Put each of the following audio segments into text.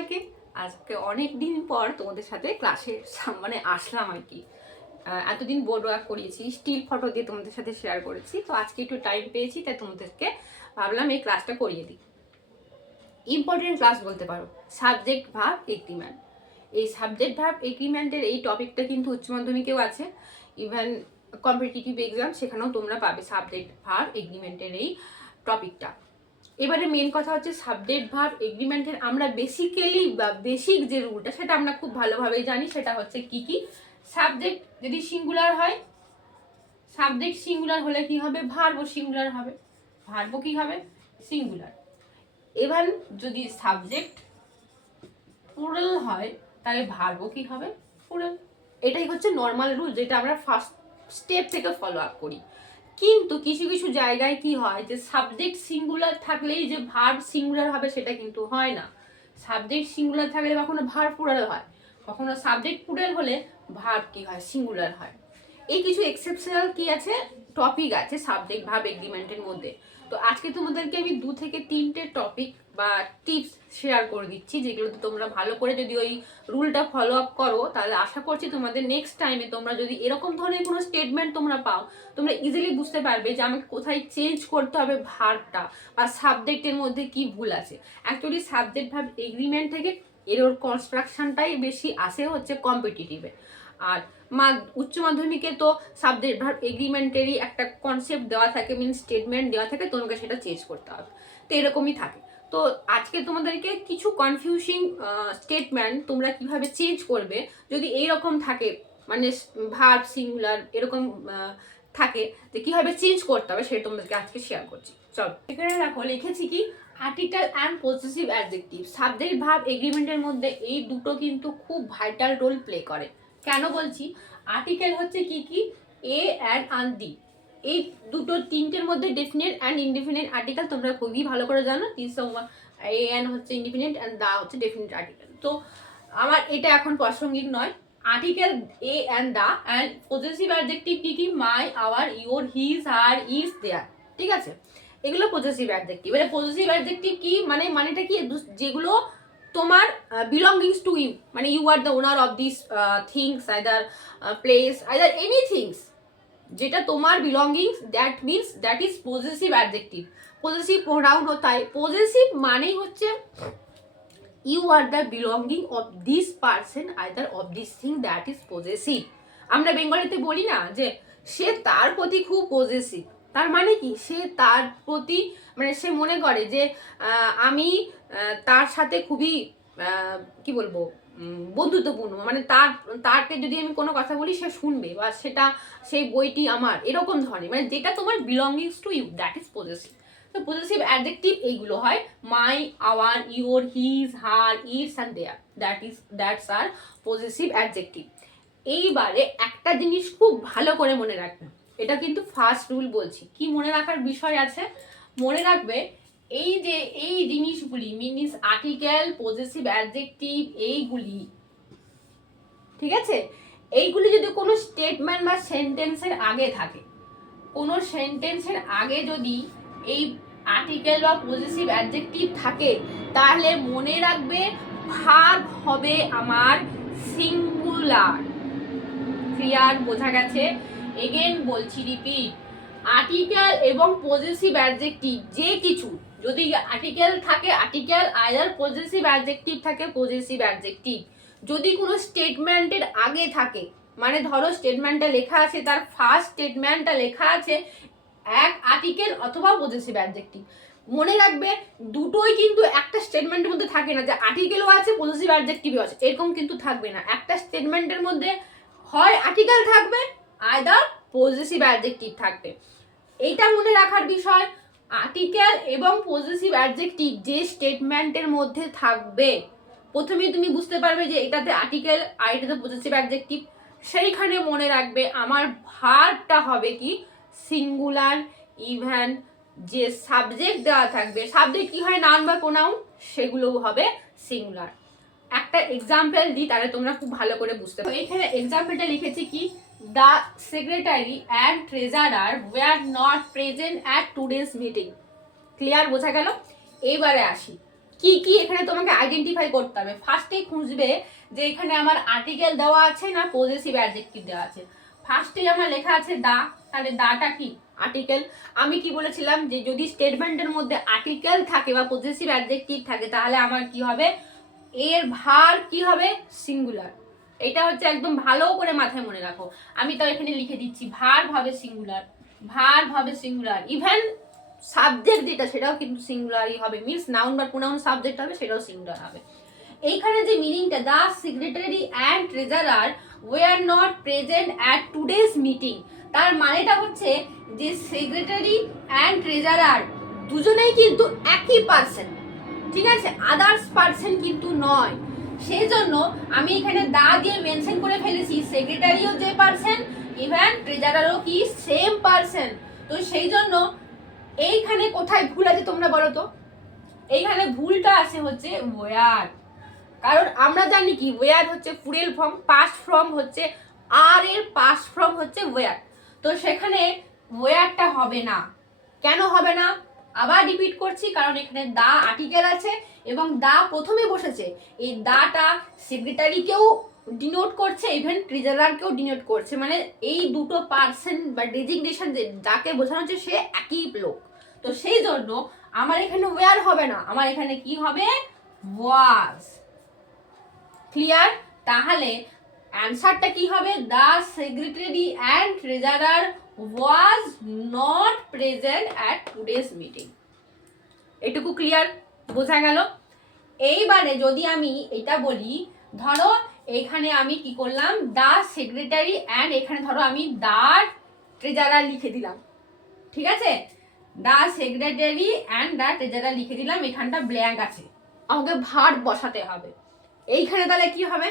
সবাইকে। আজকে অনেক দিন পর তোমাদের সাথে ক্লাসে আসলাম আর কি। এতদিন বোর্ড ওয়ার্ক করিয়েছি, স্টিল ফটো দিয়ে তোমাদের সাথে শেয়ার করেছি, তো আজকে একটু টাইম পেয়েছি তাই তোমাদেরকে ভাবলাম এই ক্লাসটা করিয়ে দিই। ইম্পর্টেন্ট ক্লাস বলতে পারো, সাবজেক্ট ভার্ব এগ্রিমেন্ট। এই সাবজেক্ট ভার্ব এগ্রিমেন্টের এই টপিকটা কিন্তু উচ্চ মাধ্যমিকেও আছে, ইভেন কম্পিটিটিভ এক্সাম সেখানেও তোমরা পাবে সাবজেক্ট ভার্ব এগ্রিমেন্টের এই টপিকটা। এবারে মেন কথা হচ্ছে সাবজেক্ট ভার্ব এগ্রিমেন্টের আমরা বেসিক্যালি বা বেসিক যে রুলটা সেটা আমরা খুব ভালোভাবেই জানি। সেটা হচ্ছে কি সাবজেক্ট যদি সিঙ্গুলার হয়, সাবজেক্ট সিঙ্গুলার হলে কি হবে, ভার্বও সিঙ্গুলার হবে, ভার্বও কি হবে, সিঙ্গুলার। এবার যদি সাবজেক্ট প্লুরাল হয় তাহলে ভার্বও কি হবে, প্লুরাল। এটাই হচ্ছে নর্মাল রুল যেটা আমরা ফার্স্ট স্টেপ থেকে ফলো আপ করি। কিন্তু কিছু কিছু জায়গায় কি হয় যে সাবজেক্ট সিঙ্গুলার থাকলেই যে ভার্ব সিঙ্গুলার হবে সেটা কিন্তু হয় না। সাবজেক্ট সিঙ্গুলার থাকলে কখনো ভার্ব প্লুরাল হয়, কখনো সাবজেক্ট প্লুরাল হলে ভার্ব কি হয়, সিঙ্গুলার হয়। এই কিছু এক্সেপশনাল কি আছে, টপিক আছে সাবজেক্ট ভার্ব এগ্রিমেন্টের মধ্যে। তো আজকে তোমাদেরকে আমি 2 থেকে 3টে টপিক বা টিপস শেয়ার করে দিচ্ছি, যেগুলোতে তোমরা ভালো করে যদি ওই রুলটা ফলো আপ করো তাহলে আশা করছি তোমাদের নেক্সট টাইমে তোমরা যদি এরকম ধরনের কোনো স্টেটমেন্ট তোমরা পাও, তোমরা ইজিলি বুঝতে পারবে যে আমাকে কোথায় চেঞ্জ করতে হবে ভার্বটা, বা সাবজেক্টের মধ্যে কি ভুল আছে। অ্যাকচুয়ালি সাবজেক্ট ভার্ব এগ্রিমেন্ট থেকে এর কনস্ট্রাকশনটাই বেশি আসে হচ্ছে কম্পিটিটিভে। আর উচ্চ মাধ্যমিকে তো সাবজেক্ট ভার্ব এগ্রিমেন্টেরই একটা কনসেপ্ট দেওয়া থাকে, মিন স্টেটমেন্ট দেওয়া থাকে, তোমাকে সেটা চেঞ্জ করতে হবে। তো এরকমই থাকে। তো আজকে তোমাদেরকে কিছু কনফিউজিং স্টেটমেন্ট তোমরা কিভাবে চেঞ্জ করবে যদি এইরকম থাকে, মানে ভার্ব সিঙ্গুলার এরকম থাকে, যে কিভাবে চেঞ্জ করতে হবে সেটা তোমাদেরকে আজকে শেয়ার করছি। চলো এখানে দেখো লিখেছি কি, article and possessive adjective. Subject verb এগ্রিমেন্টের মধ্যে এই দুটো কিন্তু খুব ভাইটাল রোল প্লে করে। কেন বলছি, আর্টিকেল হচ্ছে কি এ অ্যান্ড দি, এই দুটো তিনটের মধ্যে ডেফিনেট অ্যান্ড ইনডেফিনেট আর্টিকেল তোমরা খুবই ভালো করে জানো। এ অ্যান্ড হচ্ছে ইনডেফিনেট অ্যান্ড দা হচ্ছে ডেফিনেট আর্টিকেল। তো আমার এটা এখন প্রাসঙ্গিক নয়। Article A and the and possessive adjective কি my, our, your, his, her, its, their, ঠিক আছে, এগুলো পজেসিভ অ্যাডজেক্টিভ। এবার পজেসিভ অ্যাডজেক্টিভ কি মানে, মানেটা কি, যেগুলো তোমার বিলঙ্গিংস টু ইউ, মানে you are the owner of this things, either place, either any things, যেটা তোমার belongings, that means that is possessive adjective. Possessive pronoun হতা হয়, পজেসিভ মানেই হচ্ছে you are the belonging of this person, either of this thing, that is possessive. আমরা বেঙ্গলিতে বলি না যে সে তার প্রতি খুব পজেসিভ, তার মানে কি সে তার প্রতি, মানে সে মনে করে যে আমি তার সাথে খুবই কি বলবো, বন্ধুত্বপূর্ণ, মানে তারকে যদি আমি কোনো কথা বলি সে শুনবে, বা সেটা সেই বইটি আমার, এরকম ধরনের, মানে যেটা তোমার belongings to you, that is possessive. তো পজেসিভ অ্যাডজেক্টিভ এইগুলো হয় my, our, your, his, her, its and their, that's are possessive adjective. এইবারে একটা জিনিস খুব ভালো করে মনে রাখবে, এটা কিন্তু ফার্স্ট রুল বলছি, কি মনে রাখার বিষয় আছে, মনে রাখবে এই যে এই জিনিসগুলি মিনস আর্টিকেল, পজেসিভ অ্যাডজেক্টিভ, এইগুলি, ঠিক আছে, এইগুলি যদি কোনো স্টেটমেন্ট বা সেন্টেন্সের আগে থাকে, কোনো সেন্টেন্সের আগে যদি এই আর্টিকেল বা পজেসিভ অ্যাডজেক্টিভ থাকে, তাহলে মনে রাখবে ভার্ব হবে আমার সিঙ্গুলার। ক্লিয়ার, বোঝা গেছে? এগেন বলছি, রিপিট, আর্টিকেল এবং পজেসিভ অ্যাডজেক্টিভ যে কিছু, যদি আর্টিকেল থাকে আর্টিকেল, আইদার পজেসিভ অ্যাডজেক্টিভ থাকে পজেসিভ অ্যাডজেক্টিভ, যদি কোনো স্টেটমেন্টের আগে থাকে, মানে ধরো স্টেটমেন্টটা লেখা আছে, তার ফার্স্ট স্টেটমেন্টটা লেখা আছে এক আর্টিকেল অথবা পজেসিভ অ্যাডজেক্টিভ, মনে রাখবে দুটোই কিন্তু একটা স্টেটমেন্টের মধ্যে থাকে না, যে আর্টিকেলও আছে পজেসিভ অ্যাডজেক্টিভও আছে, এরকম কিন্তু থাকবে না। একটা স্টেটমেন্টের মধ্যে হয় আর্টিকেল থাকবে, আইদার পজেসিভ অ্যাডজেক্টিভ থাকবে। এইটা মনে রাখার বিষয়, আর্টিকেল এবং পজেসিভ অ্যাডজেক্টিভ যে স্টেটমেন্টের মধ্যে থাকবে, প্রথমেই তুমি বুঝতে পারবে যে এটাতে আর্টিকেল আর এটাতে পজেসিভ অ্যাডজেক্টিভ, সেইখানে মনে রাখবে আমার ভার্বটা হবে কি, সিঙ্গুলার। ইভেন যে সাবজেক্ট দেওয়া থাকবে, সাবজেক্ট কি হয়, নাউন বা প্রোনাউন, সেগুলোও হবে সিঙ্গুলার। একটা এক্সাম্পল দিই তাহলে তোমরা খুব ভালো করে বুঝতে পারো। এখানে এক্সাম্পলটা লিখেছি কি, the secretary and treasurer were not present at today's meeting. Clear, বোঝা গেল? এইবারে আসি, কি কি এখানে তোমাকে আইডেন্টিফাই করতে হবে। ফার্স্টেই খুঁজবে যে এখানে আমার আর্টিকেল দেওয়া আছে না পজেসিভ অ্যাডজেক্টিভ দেওয়া আছে। ফার্স্টেই আমার লেখা আছে দা, তাহলে দাটা কি আর্টিকেল। আমি কি বলেছিলাম যে যদি স্টেটমেন্টের মধ্যে আর্টিকেল থাকে বা পজেসিভ অ্যাডজেক্টিভ থাকে তাহলে আমার কি হবে, এর ভার কি হবে, সিঙ্গুলার। এটা হচ্ছে একদম ভালো করে মাথায় মনে রাখো। আমি তো এখানে লিখে দিচ্ছি ভার ভাবে সিঙ্গুলার, ভার ভাবে সিঙ্গুলার। ইভেন সাবজেক্ট যেটা সেটাও কিন্তু সিঙ্গুলারই হবে, মিন্স নাউন বা প্রোনাউন সাবজেক্ট হবে সেটাও সিঙ্গুলার হবে। এইখানে যে মিনিংটা, the secretary and treasurer were not present at today's meeting, তার মানেটা হচ্ছে যে সেক্রেটারি অ্যান্ড ট্রেজারার দুজনেই কিন্তু একই পার্সন, ঠিক আছে, আদার্স পার্সন কিন্তু নয়। সেই জন্য আমি এখানে দা দিয়ে মেনশন করে ফেলেছি সেক্রেটারিও যে পার্সন, ইভেন ট্রেজারারও কি সেম পার্সন। তো সেই জন্য এইখানে কোথায় ভুল আছে তোমরা বলো তো। এইখানে ভুলটা আছে হচ্ছে ওয়ার, কারণ আমরা জানি কি ওয়ার হচ্ছে ফুরেল ফর্ম, পাস্ট ফর্ম হচ্ছে আর এর পাস্ট ফর্ম হচ্ছে ওয়ার। তো সেখানে ওয়ারটা হবে না। কেন হবে না আবার রিপিট করছি, কারণ এখানে দা আর্টিকেল আছে এবং দা প্রথমে বসেছে। এই দাটা সেক্রেটারিকেও ডিনোট করছে, ইভেন ট্রেজারারকেও ডিনোট করছে, মানে এই দুটো পার্সন বা ডেজিগনেশন যাকে বোঝানো হচ্ছে সে একই লোক। তো সেই জন্য আমার এখানে ওয়ার হবে না, আমার এখানে কি হবে, ওয়াজ। ক্লিয়ার? তাহলে অ্যান্সারটা কি হবে, the secretary and treasurer was not present at today's meeting. এটুকু ক্লিয়ার, বোঝা গেল? এইবারে যদি আমি এটা বলি, ধরো এখানে আমি কি করলাম, দ্য সেক্রেটারি অ্যান্ড এখানে ধরো আমি দ্য ট্রেজারার লিখে দিলাম, ঠিক আছে, the secretary and the treasurer লিখে দিলাম, এখানটা ব্ল্যাঙ্ক আছে, আমাকে ভার্ব বসাতে হবে। এইখানে তাহলে কি হবে,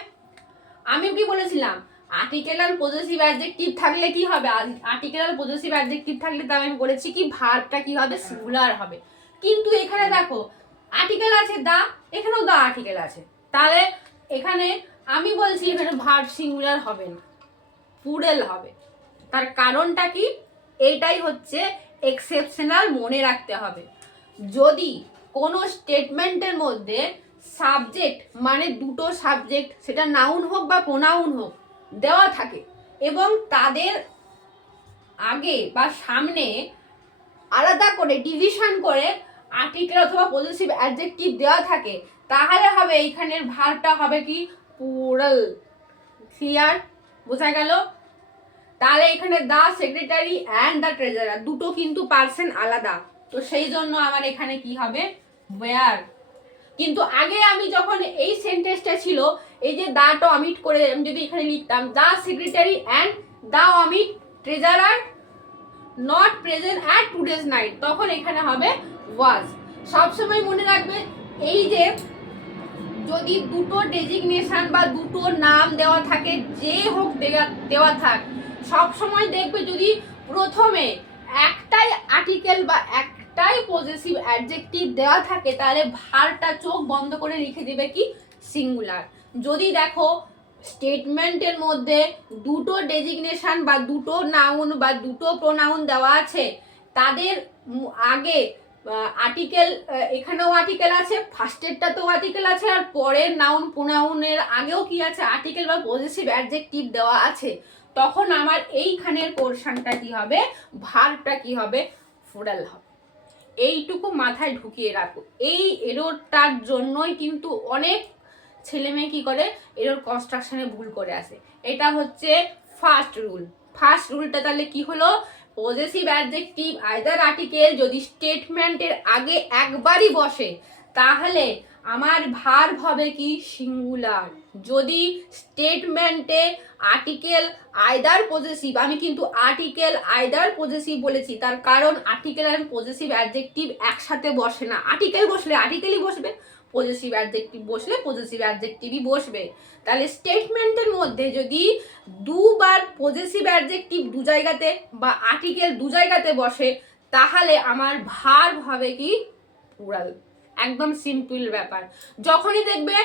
আমি কি বলেছিলাম আর্টিকেল আর পজেসিভ অ্যাডজেক্টিভ থাকলে কি হবে, আর্টিকেল আর পজেসিভ অ্যাডজেক্টিভ থাকলে তাও আমি বলেছি কি ভার্বটা কি হবে, সিঙ্গুলার হবে। কিন্তু এখানে দেখো আর্টিকেল আছে দা, এখানেও দা আর্টিকেল আছে, তাহলে এখানে আমি বলছি এখানে ভার্ব সিঙ্গুলার হবে না, প্লুরাল হবে। তার কারণটা কি, এইটাই হচ্ছে এক্সেপশনাল, মনে রাখতে হবে। যদি কোনো স্টেটমেন্টের মধ্যে সাবজেক্ট মানে দুটো সাবজেক্ট, সেটা নাউন হোক বা প্রোনাউন হোক, দেওয়া থাকে এবং তাদের আগে বা সামনে আলাদা করে ডিভিশন করে আর্টিকেল অথবা পজেসিভ অ্যাডজেক্টিভ দেওয়া থাকে, তাহলে হবে এইখানের ভার্বটা হবে কি, প্লুরাল। ক্লিয়ার? বোঝা গেল? তাহলে এখানে the secretary and the treasurer দুটো কিন্তু পার্সন আলাদা, তো সেই জন্য আমার এখানে কি হবে, ওয়্যার। কিন্তু আগে আমি যখন এই সেন্টেন্সটা ছিল, এই যে দাটা অমিট করে আমি যদি এখানে লিখতাম the secretary and the omit treasurer not present at today's night, তখন এখানে হবে ওয়াজ। সবসময় মনে রাখবে এই যে যদি দুটো ডেজিগনেশন বা দুটো নাম দেওয়া থাকে, যে হোক দেওয়া থাক, সবসময় দেখবে যদি প্রথমে একটাই আর্টিকেল বা একটাই পজেসিভ অ্যাডজেক্টিভ দেওয়া থাকে তাহলে ভারটা চোখ বন্ধ করে লিখে দেবে কি, সিঙ্গুলার। যদি দেখো স্টেটমেন্টের মধ্যে দুটো ডেজিগনেশন বা দুটো নাউন বা দুটো প্রোনাউন দেওয়া আছে, তাদের আগে আর্টিকেল, এখানেও আর্টিকেল আছে, ফার্স্টেরটাতেও আর্টিকেল আছে, আর পরের নাউন প্রোনাউনের আগেও কি আছে, আর্টিকেল বা পজেসিভ অ্যাডজেক্টিভ দেওয়া আছে, তখন আমার এইখানের পোরশনটা কি হবে, ভার্বটা কি হবে, প্লুরাল হবে। এইটুকু মাথায় ঢুকিয়ে রাখো। এই এররটার জন্যই কিন্তু অনেক ছেলে মেয়ে কি করে, এরর কনস্ট্রাকশনে ভুল করে আসে। এটা হচ্ছে ফার্স্ট রুল। ফার্স্ট রুলটা তাহলে কি হলো, পজেসিভ অ্যাডজেক্টিভ আইদার আর্টিকেল যদি স্টেটমেন্টের আগে একবারই বসে তাহলে আমার ভার্ব হবে কি, সিঙ্গুলার। যদি স্টেটমেন্টে আর্টিকেল আইদার পজেসিভ, আমি কিন্তু আর্টিকেল আইদার পজেসিভ বলেছি, তার কারণ আর্টিকেল আর পজেসিভ অ্যাডজেক্টিভ একসাথে বসে না। আর্টিকেল বসলে আর্টিকেলই বসবে, পজেসিভ অ্যাডজেক্টিভ বসলে পজেসিভ অ্যাডজেক্টিভই বসবে। তাহলে স্টেটমেন্টের মধ্যে যদি দুবার পজেসিভ অ্যাডজেক্টিভ দু জায়গাতে বা আর্টিকেল দু জায়গাতে বসে তাহলে আমার ভার্ব হবে কি, প্লুরাল। একদম সিম্পল ব্যাপার। যখনই দেখবে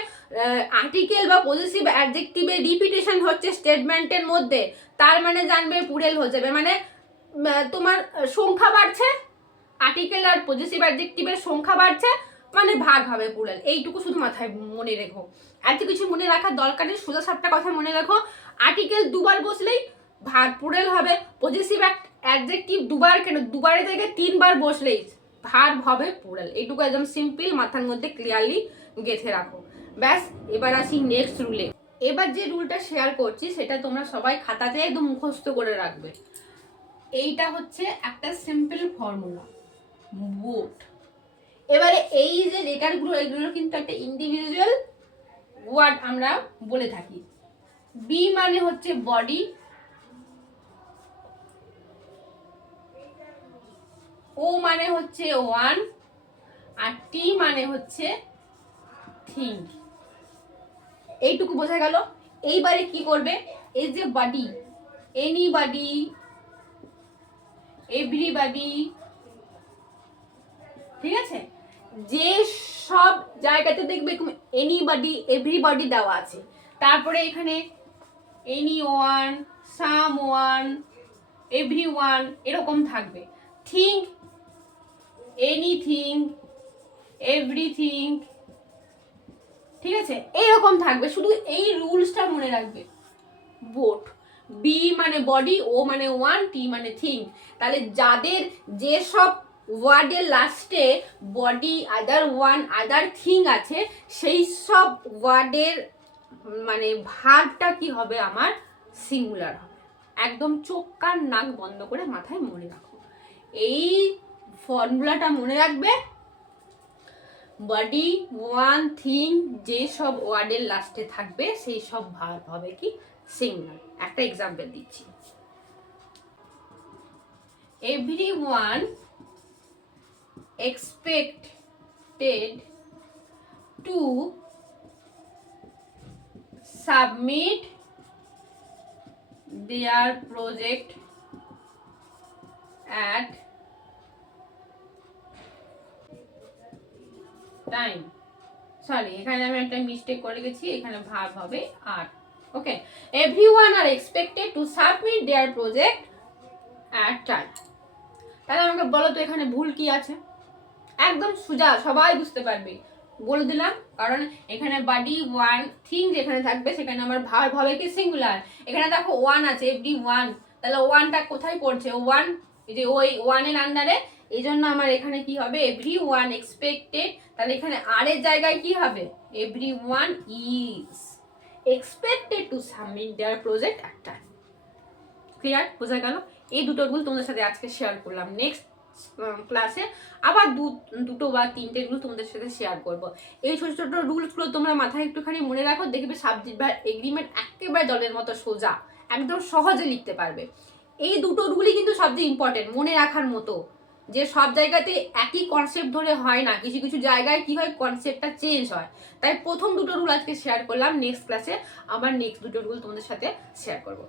আর্টিকেল বা পজেসিভ অ্যাডজেক্টিভের রিপিটেশন হচ্ছে স্টেটমেন্টের মধ্যে, তার মানে জানবে প্লুরাল হয়ে যাবে, মানে তোমার সংখ্যা বাড়ছে, আর্টিকেল আর পজেসিভ অ্যাডজেক্টিভের সংখ্যা বাড়ছে, মানে ভাগ হবে প্লুরাল, এইটুকু শুধু মাথায় মনে রেখো। এত কিছু মনে রাখার দরকার নেই, সোজা সাপটা কথা মনে রাখো। আর্টিকেল দুবার বসলেই ভাগ প্লুরাল হবে, পজেসিভ অ্যাডজেক্টিভ দুবার কেন, দুবারের জায়গায় 3 বার বসলেই ভার্ব হবে প্লুরাল। এইটুকু একদম সিম্পল, মাথার মধ্যে ক্লিয়ারলি গেঁথে রাখো। ব্যাস, এবার আসি নেক্সট রুলে। এবার যে রুলটা শেয়ার করছি সেটা তোমরা সবাই খাতাতে একদম মুখস্থ করে রাখবে। এইটা হচ্ছে একটা সিম্পল ফর্মুলা, বোট। এবারে এই যে লেটারগুলো, এগুলো কিন্তু একটা ইন্ডিভিজুয়াল ওয়ার্ড আমরা বলে থাকি। বি মানে হচ্ছে বডি, ও মানে হচ্ছে ওয়ান, আর টি মানে হচ্ছে থিং। এইটুকু বোঝা গেল। এইবারে কি করবে, এই যে বডি, এনিবডি, এভরিবডি, ঠিক আছে, যে সব জায়গাতে দেখবে এনিবডি এভরিবডি দেওয়া আছে, তারপরে এখানে any one, some one, every one এরকম থাকবে। থিঙ্ক, এনিথিং, এভরিথিং, ঠিক আছে, এইরকম থাকবে। শুধু এই রুলসটা মনে রাখবে। বোট, বি মানে বডি, ও মানে ওয়ান, টি মানে থিং। তাহলে যাদের যেসব ওয়ার্ডের লাস্টে body, other one, other thing আছে, সেই সব ওয়ার্ডের মানে ভার্বটা কি হবে আমার, সিঙ্গুলার হবে। একদম চোখ কান নাক বন্ধ করে মাথায় মনে রাখো, এই ফর্মুলাটা মনে রাখবে। বডি, ওয়ান, থিং, যে সব ওয়ার্ডের লাস্টে থাকবে সেই সব ভার্ব হবে কি, সিঙ্গুলার। একটা এক্সাম্পল দিচ্ছি। Everyone expected to submit their project at time. Sorry, এখানে আমি একটা মিস্টেক করে গেছি, এখানে ভার্ব হবে are. Okay, everyone are expected to submit their project at time. তাহলে আমাকে বলো তো এখানে ভুল কি আছে? একদম সোজা, সবাই বুঝতে পারবে, বলে দিলাম। কারণ এখানে বডি, ওয়ান, থিং যেখানে থাকবে সেখানে আমার ভার্ব হবে কি, সিঙ্গুলার। এখানে দেখো ওয়ান আছে, এভরি ওয়ান, তাহলে ওয়ানটা কোথায় পড়ছে, ওয়ান, এই যে ওই ওয়ানের আন্ডারে, এই জন্য আমার এখানে কি হবে, এভরি ওয়ান এক্সপেক্টেড। তাহলে এখানে আর এর জায়গায় কি হবে, every one is expected to submit their project at time. Clear, বোঝা গেল? এই দুটো রুল তোমাদের সাথে আজকে শেয়ার করলাম। নেক্সট ক্লাসে আবার দুটো বা তিনটে রুল তোমাদের সাথে শেয়ার করব। এই ছোট ছোট রুলসগুলো তোমরা মাথায় একটুখানি মনে রাখো, দেখবে সাবজেক্ট বা এগ্রিমেন্ট একেবারে জলের মতো সোজা, একদম সহজে লিখতে পারবে। এই দুটো রুলই কিন্তু সবচেয়ে ইম্পর্টেন্ট, মনে রাখার মতো, যে সব জায়গাতে একই কনসেপ্ট ধরে হয় না, কিছু কিছু জায়গায় কি হয়, কনসেপ্টটা চেঞ্জ হয়। তাই প্রথম দুটো রুল আজকে শেয়ার করলাম, নেক্সট ক্লাসে আবার নেক্সট দুটো রুল তোমাদের সাথে শেয়ার করব।